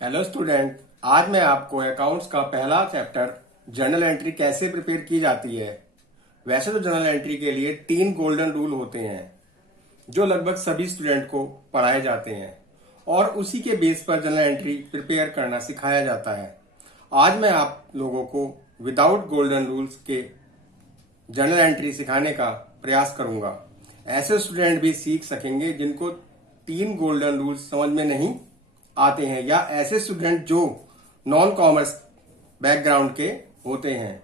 Hello student. आज मैं आपको अकाउंट्स का पहला चैप्टर जर्नल एंट्री कैसे प्रिपेयर की जाती है। वैसे तो जर्नल एंट्री के लिए 3 गोल्डन रूल होते हैं जो लगभग सभी स्टूडेंट को पढ़ाए जाते हैं और उसी के बेस पर जर्नल एंट्री प्रिपेयर करना सिखाया जाता है। आज मैं आप लोगों को विदाउट गोल्डन रूल्स के जर्नल एंट्री सिखाने का प्रयास करूंगा। ऐसे स्टूडेंट भी सीख सकेंगे जिनको 3 गोल्डन रूल्स समझ में नहीं आते हैं, या ऐसे स्टूडेंट जो नॉन कॉमर्स बैकग्राउंड के होते हैं,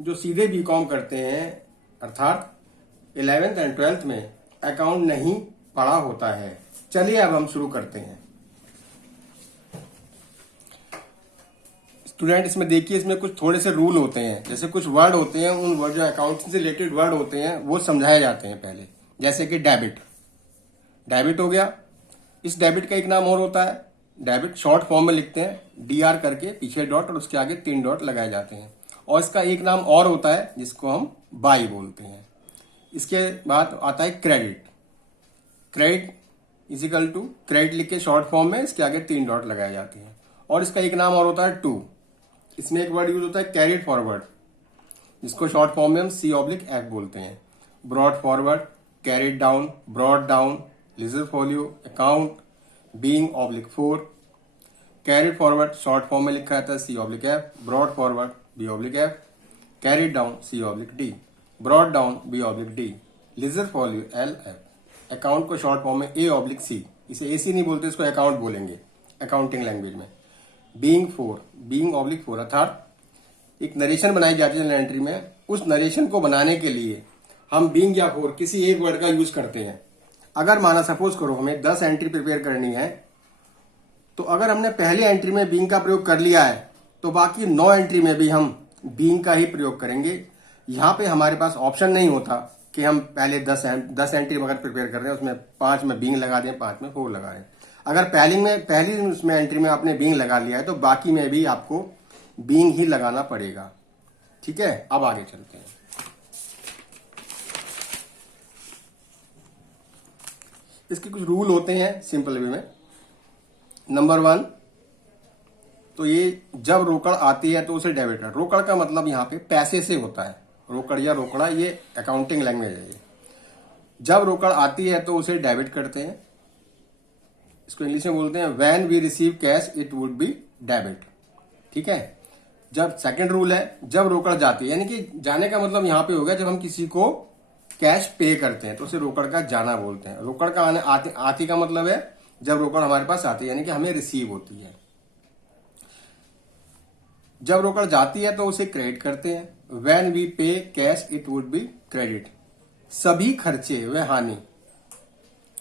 जो सीधे बीकॉम करते हैं, अर्थात 11th एंड 12th में अकाउंट नहीं पढ़ा होता है। चलिए अब हम शुरू करते हैं। स्टूडेंट इसमें देखिए, इसमें कुछ थोड़े से रूल होते हैं, जैसे कुछ वर्ड होते हैं, उन वर्ड जो अकाउंटिंग से रिलेटेड वर्ड होते हैं वो समझाए जाते हैं पहले। जैसे कि डेबिट, डेबिट हो गया। इस डेबिट का एक नाम और होता है, डेबिट शॉर्ट फॉर्म में लिखते हैं DR करके, पीछे डॉट और उसके आगे 3 डॉट लगाए जाते हैं। और इसका एक नाम और होता है जिसको हम बाई बोलते हैं। इसके बाद आता है credit. Credit equal to credit लिख के शॉर्ट फॉर्म में इसके आगे 3 डॉट लगाए जाते हैं। और इसका एक नाम और होता है टू। इसमें एक वर्ड यूज होता है कैरिड फॉरवर्ड, जिसको शॉर्ट फॉर्म में हम C/F बोलते हैं। Brought forward, carried down, brought down, लिजर folio, account, being/4। Carried forward short form में लिखा रहता है C/F, brought forward B/F, carried down C/D, brought down B/D, लिजर folio LF। Account को शॉर्ट फॉर्म में A/C, इसे AC नहीं बोलते, इसको अकाउंट बोलेंगे अकाउंटिंग लैंग्वेज में। being/4 अर्थात एक नरेशन बनाई जाती है एंट्री में। उस नरेशन को बनाने के लिए हम बीइंग या फोर किसी एक वर्ड का यूज करते हैं। अगर माना सपोज करो हमें 10 एंट्री प्रिपेयर करनी है, तो अगर हमने पहले एंट्री में बीइंग का प्रयोग कर लिया है तो बाकी 9 एंट्री में भी हम बीइंग का ही प्रयोग करेंगे। यहाँ पे हमारे पास ऑप्शन नहीं होता कि हम पहले 10 एंट्री अगर प्रिपेयर कर रहे हैं उसमें 5 में बीइंग लगा दें, 5 में फोर लगा दें। अगर पहली उसमें एंट्री में आपने बीइंग लगा लिया है तो बाकी में भी आपको बीइंग ही लगाना पड़ेगा। ठीक है, अब आगे चलते हैं। इसके कुछ रूल होते हैं सिंपल वे में। नंबर 1, तो ये जब रोकड़ आती है तो उसे डेबिट है। रोकड़ का मतलब यहाँ पे पैसे से होता है। रोकड़ या रोकड़ा ये अकाउंटिंग लैंग्वेज है। ये जब रोकड़ आती है तो उसे डेबिट करते हैं। इसको इंग्लिश में बोलते हैं when we receive cash it would be debit. ठीक है। जब सेकंड रूल है, जब रोकड़ जाती है, यानी कि जाने का मतलब यहाँ पे हो गया जब हम किसी को कैश पे करते हैं तो उसे रोकड़ का जाना बोलते हैं। रोकड़ का आती का मतलब है जब रोकड़ हमारे पास आती है, यानी कि हमें रिसीव होती है। जब रोकड़ जाती है तो उसे क्रेडिट करते हैं। When we pay cash it would be credit. सभी खर्चे व हानि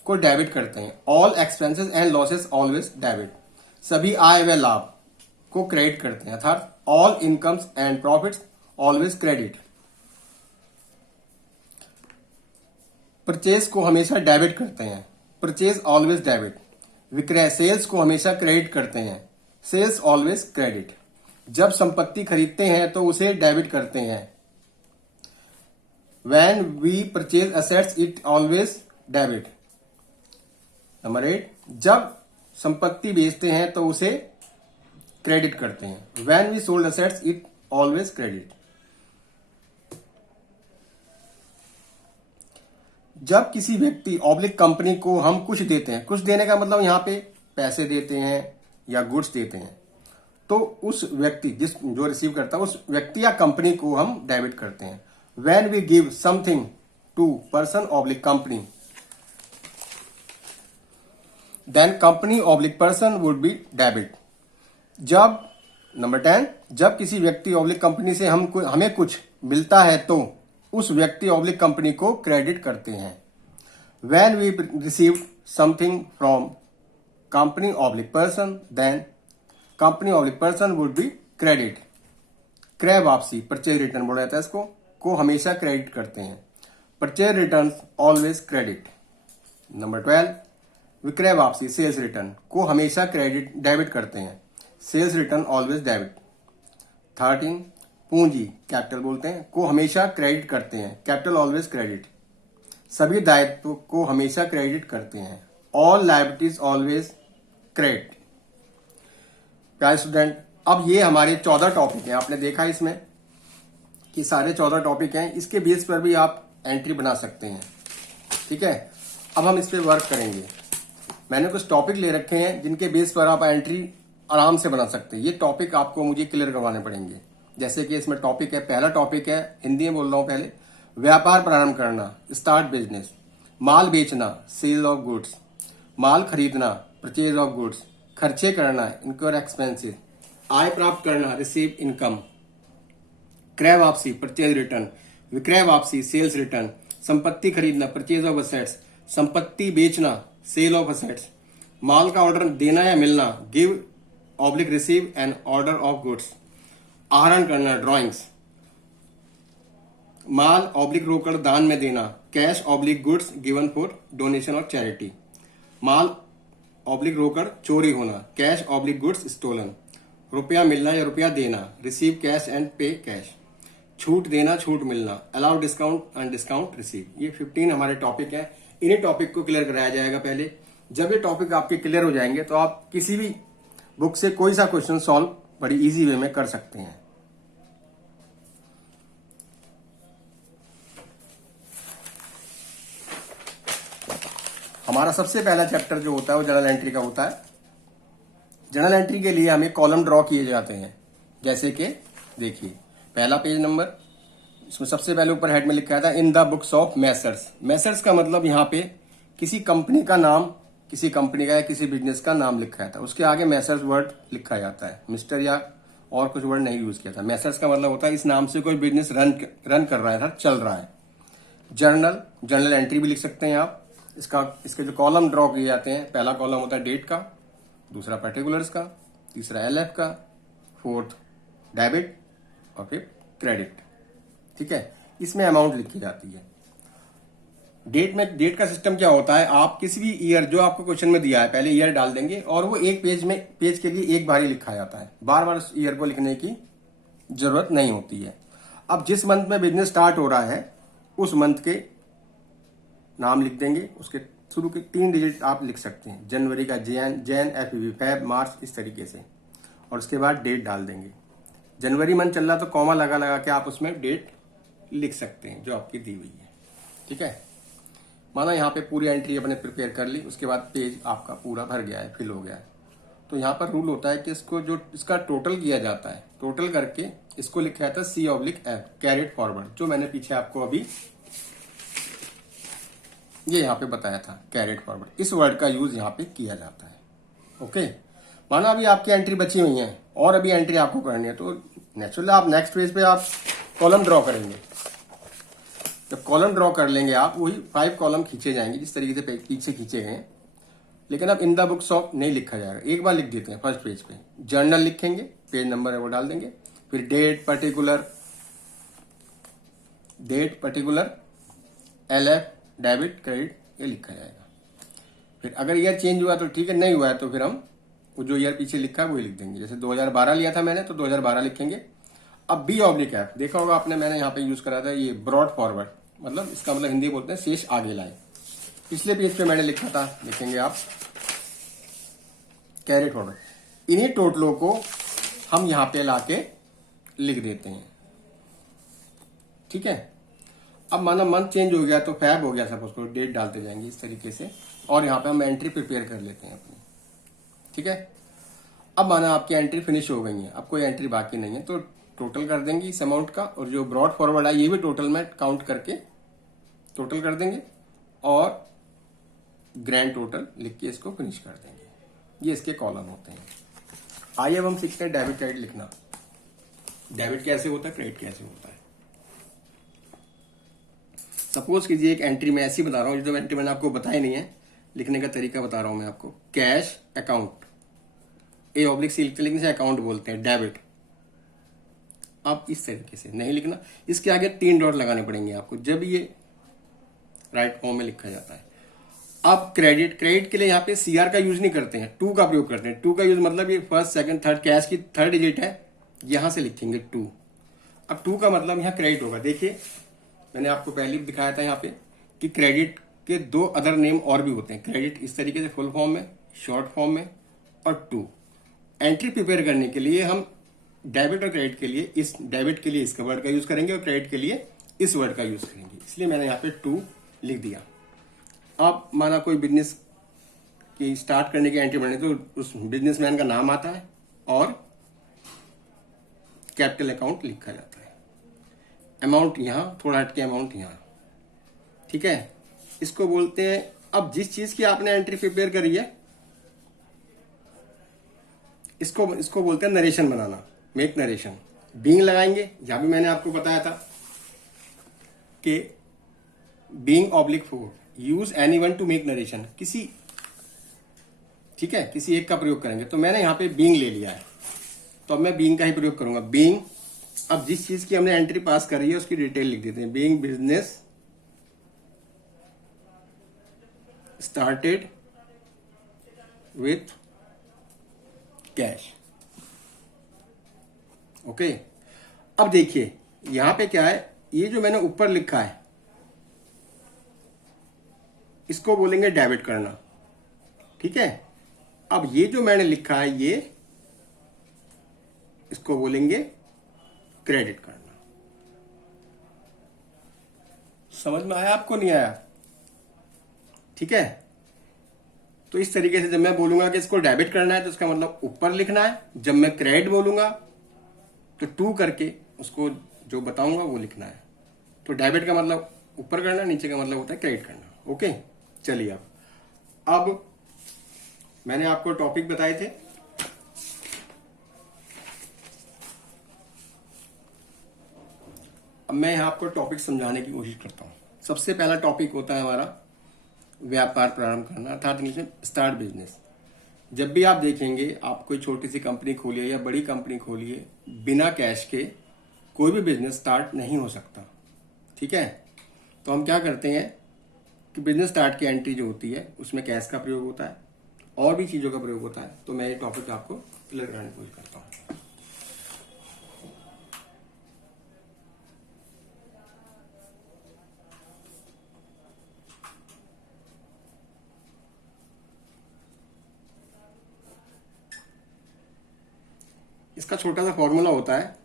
को डेबिट करते हैं। All expenses and losses always debit. सभी आय व लाभ को क्रेडिट करते हैं, अर्थात all incomes and profits always credit. Purchase को हमेशा डेबिट करते हैं। Purchase always debit. विक्रय सेल्स को हमेशा क्रेडिट करते हैं। Sales always credit. जब संपत्ति खरीदते हैं तो उसे डेबिट करते हैं। When we purchase assets it always debit. Number 8, जब संपत्ति बेचते हैं तो उसे क्रेडिट करते हैं। When we sold assets it always credit. जब किसी व्यक्ति ऑब्लिक कंपनी को हम कुछ देते हैं, कुछ देने का मतलब यहाँ पे पैसे देते हैं या गुड्स देते हैं, तो उस व्यक्ति जो रिसीव करता है उस व्यक्ति या कंपनी को हम डेबिट करते हैं। When we give something to person oblique company then company oblique person would be debit. जब नंबर 10, जब किसी व्यक्ति ऑब्लिक कंपनी से हमें कुछ मिलता है तो उस व्यक्ति ऑब्लिक कंपनी को क्रेडिट करते हैं। When we receive something from company oblique person then company oblique person would be credit. क्रय वापसी, परचेज रिटर्न बोला जाता है इसको, को हमेशा क्रेडिट करते हैं। Purchase return always credit. Number 12, विक्रय वापसी सेल्स रिटर्न को हमेशा क्रेडिट डेबिट करते हैं। Sales return always debit. 13, पूंजी कैपिटल बोलते हैं को हमेशा क्रेडिट करते हैं। Capital always credit. सभी दायित्व को हमेशा क्रेडिट करते हैं। All liabilities always credit. प्यारे स्टूडेंट, अब ये हमारे 14 टॉपिक हैं। आपने देखा इसमें कि सारे 14 टॉपिक हैं। इसके बेस पर भी आप एंट्री बना सकते हैं। ठीक है, अब हम इस पर वर्क करेंगे। मैंने कुछ टॉपिक ले रखे हैं जिनके बेस पर आप एंट्री आराम से बना सकते हैं। ये टॉपिक आपको मुझे क्लियर करवाने पड़ेंगे। जैसे कि इसमें टॉपिक है, पहला टॉपिक है, हिंदी में बोल रहा हूं पहले, व्यापार प्रारंभ करना, स्टार्ट बिजनेस। माल बेचना, सेल ऑफ गुड्स। माल खरीदना, परचेज ऑफ गुड्स। खर्चे करना, इनक्योर एक्सपेंसिस। आय प्राप्त करना, रिसीव इनकम। क्रय वापसी, परचेज रिटर्न। विक्रय वापसी, सेल्स रिटर्न। संपत्ति खरीदना, परचेज ऑफ असेट्स। संपत्ति बेचना, सेल ऑफ असेट्स। माल का ऑर्डर देना या मिलना, give oblique receive an order of goods. आहरण करना, ड्रॉइंग्स। माल ऑब्लिक रोकड़ दान में देना, cash oblique goods given for donation और चैरिटी। माल ऑब्लिक रोकड़ चोरी होना, कैश ऑब्लिक गुड्स स्टोलन। रुपया मिलना या रुपया देना, रिसीव कैश एंड पे कैश। छूट देना, छूट मिलना, allow discount and discount receive. ये 15 हमारे टॉपिक हैं। इन्हीं टॉपिक को क्लियर कराया जाएगा पहले। जब ये टॉपिक आपके क्लियर हो जाएंगे तो आप किसी भी बुक से कोई सा क्वेश्चन सॉल्व बड़ी इजी वे में कर सकते हैं। हमारा सबसे पहला चैप्टर जो होता है वो जर्नल एंट्री का होता है। जर्नल एंट्री के लिए हमें कॉलम ड्रॉ किए जाते हैं। जैसे कि देखिए, पहला पेज नंबर, इसमें सबसे पहले ऊपर हेड में लिखा था in the books of Messrs. Messrs का मतलब यहाँ पे किसी कंपनी का नाम, किसी कंपनी का या किसी बिजनेस का नाम लिखा था, उसके आगे मैसर्स वर्ड लिखा जाता है। मिस्टर या और कुछ वर्ड नहीं यूज किया था। मैसर्स का मतलब होता है इस नाम से कोई बिजनेस रन कर रहा है, चल रहा है। जर्नल एंट्री भी लिख सकते हैं आप। इसके जो कॉलम ड्रॉ किए जाते हैं, पहला कॉलम होता है डेट का, दूसरा पर्टिकुलर्स का, तीसरा एलएफ का, फोर्थ डेबिट और फिर क्रेडिट। ठीक है, इसमें अमाउंट लिखी जाती है। डेट का सिस्टम क्या होता है, आप किसी भी ईयर जो आपको क्वेश्चन में दिया है, पहले ईयर डाल देंगे और वो एक पेज के लिए एक बार ही लिखा जाता है। बार बार उस ईयर को लिखने की जरूरत नहीं होती है। अब जिस मंथ में बिजनेस स्टार्ट हो रहा है उस मंथ के नाम लिख देंगे। उसके शुरू के 3 डिजिट आप लिख सकते हैं। जनवरी का जैन, फेब, मार्च, इस तरीके से। और उसके बाद डेट डाल देंगे। जनवरी मंथ चल रहा तो कॉमा लगा के आप उसमें डेट लिख सकते हैं जो आपकी दी हुई है। ठीक है, माना यहाँ पे पूरी एंट्री अपने प्रिपेयर कर ली, उसके बाद पेज आपका पूरा भर गया है, फिल हो गया है। तो यहाँ पर रूल होता है कि इसका टोटल किया जाता है। टोटल करके इसको लिखा जाता है C/F, कैरिड फॉरवर्ड, जो मैंने पीछे आपको अभी ये यहाँ पे बताया था, कैरिड फॉरवर्ड। इस वर्ड का यूज यहाँ पे किया जाता है। ओके, माना अभी आपकी एंट्री बची हुई है और अभी एंट्री आपको करनी है, तो नेचुरली आप नेक्स्ट पेज पे आप कॉलम ड्रॉ करेंगे। जब कॉलम ड्रॉ कर लेंगे आप, वही 5 कॉलम खींचे जाएंगे जिस तरीके से पीछे खींचे गए। लेकिन अब इन द बुक्स ऑफ नहीं लिखा जाएगा, एक बार लिख देते हैं फर्स्ट पेज पे। जर्नल लिखेंगे, पेज नंबर है वो डाल देंगे, फिर date particular, LF, debit, credit, ये लिखा जाएगा। फिर अगर ईयर चेंज हुआ तो ठीक है, नहीं हुआ है तो फिर हम वो जो ईयर पीछे लिखा है वही लिख देंगे। जैसे 2012 लिया था मैंने तो 2012 लिखेंगे। अब B/F देखा होगा आपने, मैंने यहाँ पे यूज करा था ये ब्रॉड फॉरवर्ड, मतलब इसका मतलब हिंदी बोलते हैं शेष आगे लाए। पिछले पेज पे मैंने लिखा था, लिखेंगे आप कैरिड फॉरवर्ड। इन्हीं टोटलों को हम यहाँ पे लाके लिख देते हैं। ठीक है, अब माना मंथ चेंज हो गया तो फैब हो गया, सपोज को डेट डालते जाएंगे इस तरीके से, और यहाँ पे हम एंट्री प्रिपेयर कर लेते हैं अपनी। ठीक है, अब माना आपकी एंट्री फिनिश हो गई है, अब कोई एंट्री बाकी नहीं है, तो टोटल कर देंगे इस अमाउंट का, और जो ब्रॉड फॉरवर्ड है ये भी टोटल में काउंट करके टोटल कर देंगे और ग्रैंड टोटल लिख के इसको फिनिश कर देंगे। ये इसके कॉलम होते हैं। आइए अब हम सीखते हैं डेबिट क्रेडिट लिखना। डेबिट कैसे होता है, क्रेडिट कैसे होता है। सपोज कीजिए एक एंट्री मैं ऐसी बता रहा हूं, जो एंट्री मैंने आपको बताई नहीं है, लिखने का तरीका बता रहा हूं मैं आपको। कैश अकाउंट, A/C लिखने से अकाउंट बोलते हैं, डेबिट। अब इस तरीके से नहीं लिखना, इसके आगे 3 डॉट लगाने पड़ेंगे आपको जब ये राइट फॉर्म में लिखा जाता है। अब क्रेडिट के लिए यहाँ पे CR का यूज नहीं करते हैं, 2 का प्रयोग करते हैं। 2 का यूज मतलब ये फर्स्ट, सेकंड, थर्ड, कैश की 3rd डिजिट है, यहां से लिखेंगे 2। अब 2 का मतलब यहाँ क्रेडिट होगा। देखिए मैंने आपको पहले भी दिखाया था यहाँ पे कि क्रेडिट के 2 अदर नेम और भी होते हैं। क्रेडिट इस तरीके से फुल फॉर्म में, शॉर्ट फॉर्म में, और 2। एंट्री प्रिपेयर करने के लिए हम डेबिट और क्रेडिट के लिए इस डेबिट के लिए इस वर्ड का यूज करेंगे और क्रेडिट के लिए इस वर्ड का यूज करेंगे, इसलिए मैंने यहाँ पे टू लिख दिया। अब माना कोई बिजनेस की स्टार्ट करने की एंट्री बननी तो उस बिजनेसमैन का नाम आता है और कैपिटल अकाउंट लिखा जाता है, अमाउंट यहां थोड़ा हटके अमाउंट यहां, ठीक है। इसको बोलते हैं, अब जिस चीज की आपने एंट्री प्रिपेयर करी है इसको बोलते हैं नरेशन बनाना, मेक नरेशन। बीइंग लगाएंगे, यहां भी मैंने आपको बताया था कि being oblique for use anyone to make narration, किसी, ठीक है, किसी एक का प्रयोग करेंगे। तो मैंने यहां पे बीइंग ले लिया है, तो अब मैं बीइंग का ही प्रयोग करूंगा। बीइंग, अब जिस चीज की हमने एंट्री पास करी है उसकी डिटेल लिख देते हैं। Being business started with cash, okay. अब देखिए यहां पे क्या है, ये जो मैंने ऊपर लिखा है इसको बोलेंगे डेबिट करना, ठीक है। अब ये जो मैंने लिखा है ये इसको बोलेंगे क्रेडिट करना। समझ में आया आपको, नहीं आया? ठीक है, तो इस तरीके से जब मैं बोलूंगा कि इसको डेबिट करना है तो इसका मतलब ऊपर लिखना है, जब मैं क्रेडिट बोलूंगा तो टू करके उसको जो बताऊंगा वो लिखना है। तो डेबिट का मतलब ऊपर करना, नीचे का मतलब होता है क्रेडिट करना, ओके। चलिए अब मैंने आपको टॉपिक बताए थे, अब मैं यहां आपको टॉपिक समझाने की कोशिश करता हूं। सबसे पहला टॉपिक होता है हमारा व्यापार प्रारंभ करना, अर्थात इंग्लिश में स्टार्ट बिजनेस। जब भी आप देखेंगे आप कोई छोटी सी कंपनी खोलिए या बड़ी कंपनी खोलिए, बिना कैश के कोई भी बिजनेस स्टार्ट नहीं हो सकता, ठीक है। तो हम क्या करते हैं कि बिजनेस स्टार्ट की एंट्री जो होती है उसमें कैश का प्रयोग होता है और भी चीजों का प्रयोग होता है। तो मैं ये टॉपिक आपको क्लियर करने की कोशिश करता हूँ। इसका छोटा सा फॉर्मूला होता है,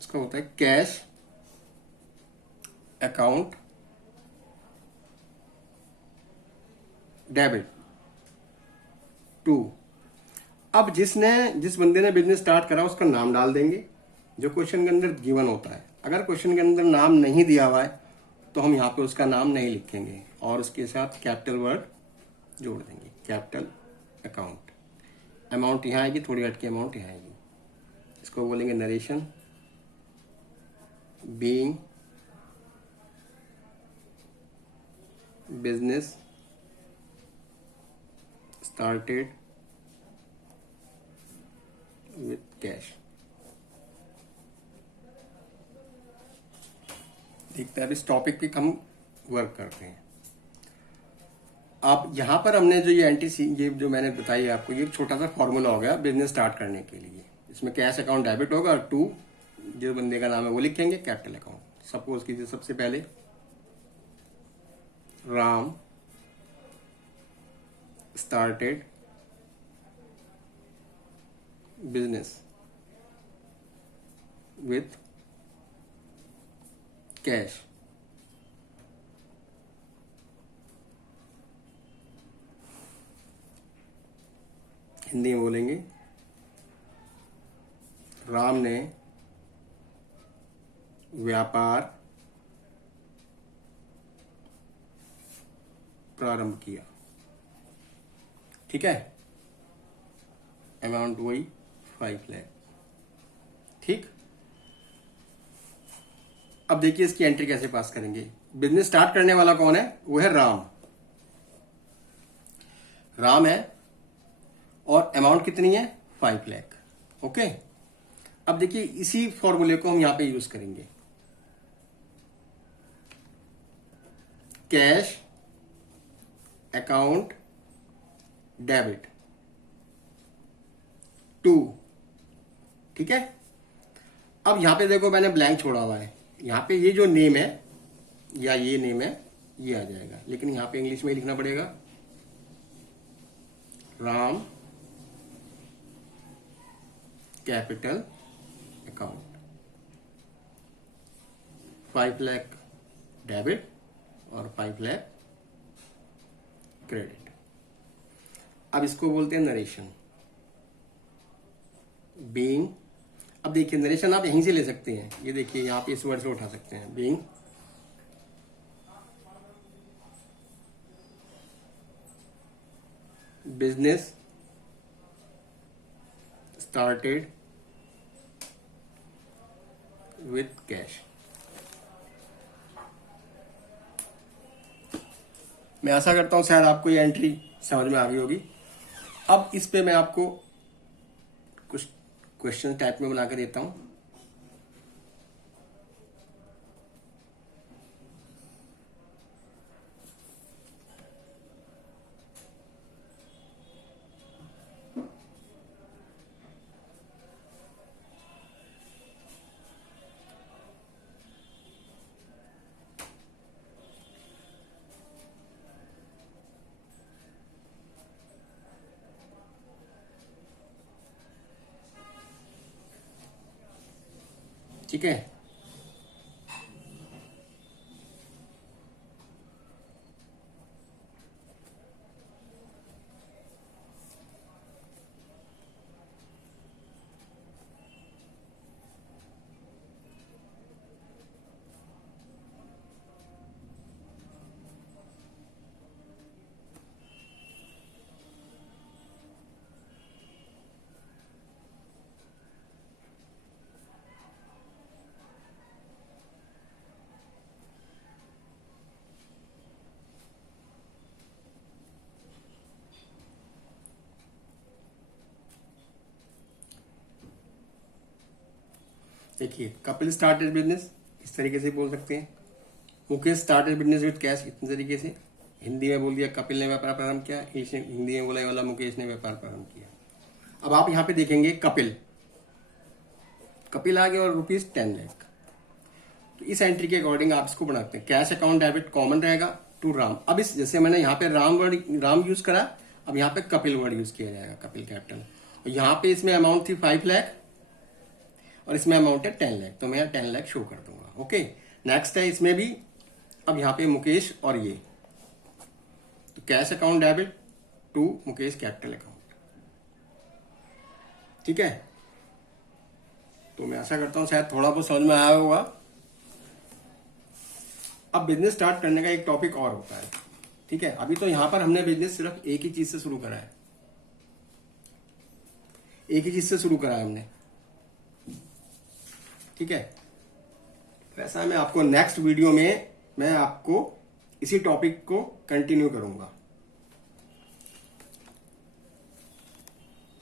इसका होता है कैश अकाउंट डेबिट टू। अब जिस बंदे ने बिजनेस स्टार्ट करा उसका नाम डाल देंगे जो क्वेश्चन के अंदर गिवन होता है। अगर क्वेश्चन के अंदर नाम नहीं दिया हुआ है तो हम यहाँ पे उसका नाम नहीं लिखेंगे और उसके साथ कैपिटल वर्ड जोड़ देंगे, कैपिटल अकाउंट। अमाउंट यहाँ आएगी, थोड़ी हट के अमाउंट यहाँ आएगी। इसको बोलेंगे narration. Being business started with cash. देखते हैं अब इस टॉपिक पे हम वर्क करते हैं। आप यहां पर हमने जो ये ये जो मैंने बताई आपको, ये छोटा सा फॉर्मूला हो गया बिजनेस स्टार्ट करने के लिए। इसमें कैश अकाउंट डेबिट होगा और टू जो बंदे का नाम है वो लिखेंगे, कैपिटल अकाउंट। सपोज कीजिए सबसे पहले Ram started business with cash. Hindi में बोलेंगे राम ने व्यापार प्रारंभ किया, ठीक है। अमाउंट वही 5 लाख, ठीक। अब देखिए इसकी एंट्री कैसे पास करेंगे। बिजनेस स्टार्ट करने वाला कौन है? वो है राम। राम है और अमाउंट कितनी है? 5 लाख, ओके। अब देखिए इसी फॉर्मूले को हम यहां पे यूज करेंगे। कैश अकाउंट डेबिट टू, ठीक है। अब यहां पे देखो मैंने ब्लैंक छोड़ा हुआ है, यहां पे ये जो नेम है या ये नेम है ये आ जाएगा, लेकिन यहां पे इंग्लिश में ही लिखना पड़ेगा। Ram capital account, 5 lakh debit और 5 लाख क्रेडिट। अब इसको बोलते हैं नरेशन, बीइंग। अब देखिए नरेशन आप यहीं से ले सकते हैं, ये देखिए यहां पे इस वर्ड से उठा सकते हैं, being business started with cash. मैं आशा करता हूं शायद आपको ये एंट्री समझ में आ गई होगी। अब इस पे मैं आपको कुछ क्वेश्चन टाइप में बना के देता हूं। ठीक है, देखिए कपिल स्टार्टेड बिजनेस इस तरीके से बोल सकते हैं, Mukesh started business with cash इतने तरीके से। हिंदी में बोल दिया कपिल ने व्यापार प्रारंभ किया, हिंदी में बोला ये वाला मुकेश ने व्यापार प्रारंभ किया। अब आप यहां पे देखेंगे कपिल, कपिल आ गया और ₹10 लाख। तो इस एंट्री के अकॉर्डिंग आप इसको बनाते हैं, कैश अकाउंट डेबिट कॉमन रहेगा टू राम। अब इस जैसे मैंने यहाँ पे राम यूज करा, अब यहाँ पे कपिल वर्ड यूज किया जाएगा, कपिल कैपिटल। और यहाँ पे इसमें अमाउंट थी 5 लाख और इसमें अमाउंट है 10 लाख, तो मैं यहाँ 10 लाख शो कर दूंगा। ओके, नेक्स्ट है इसमें भी, अब यहाँ पे मुकेश और ये, तो cash account debit to Mukesh capital account. ठीक है, तो मैं आशा करता हूं शायद थोड़ा बहुत समझ में आया होगा। अब बिजनेस स्टार्ट करने का एक टॉपिक और होता है। ठीक है, अभी तो यहां पर हमने बिजनेस सिर्फ एक ही चीज से शुरू करा है, एक ही चीज से शुरू करा है हमने। ठीक है, वैसा मैं आपको नेक्स्ट वीडियो में मैं आपको इसी टॉपिक को कंटिन्यू करूंगा।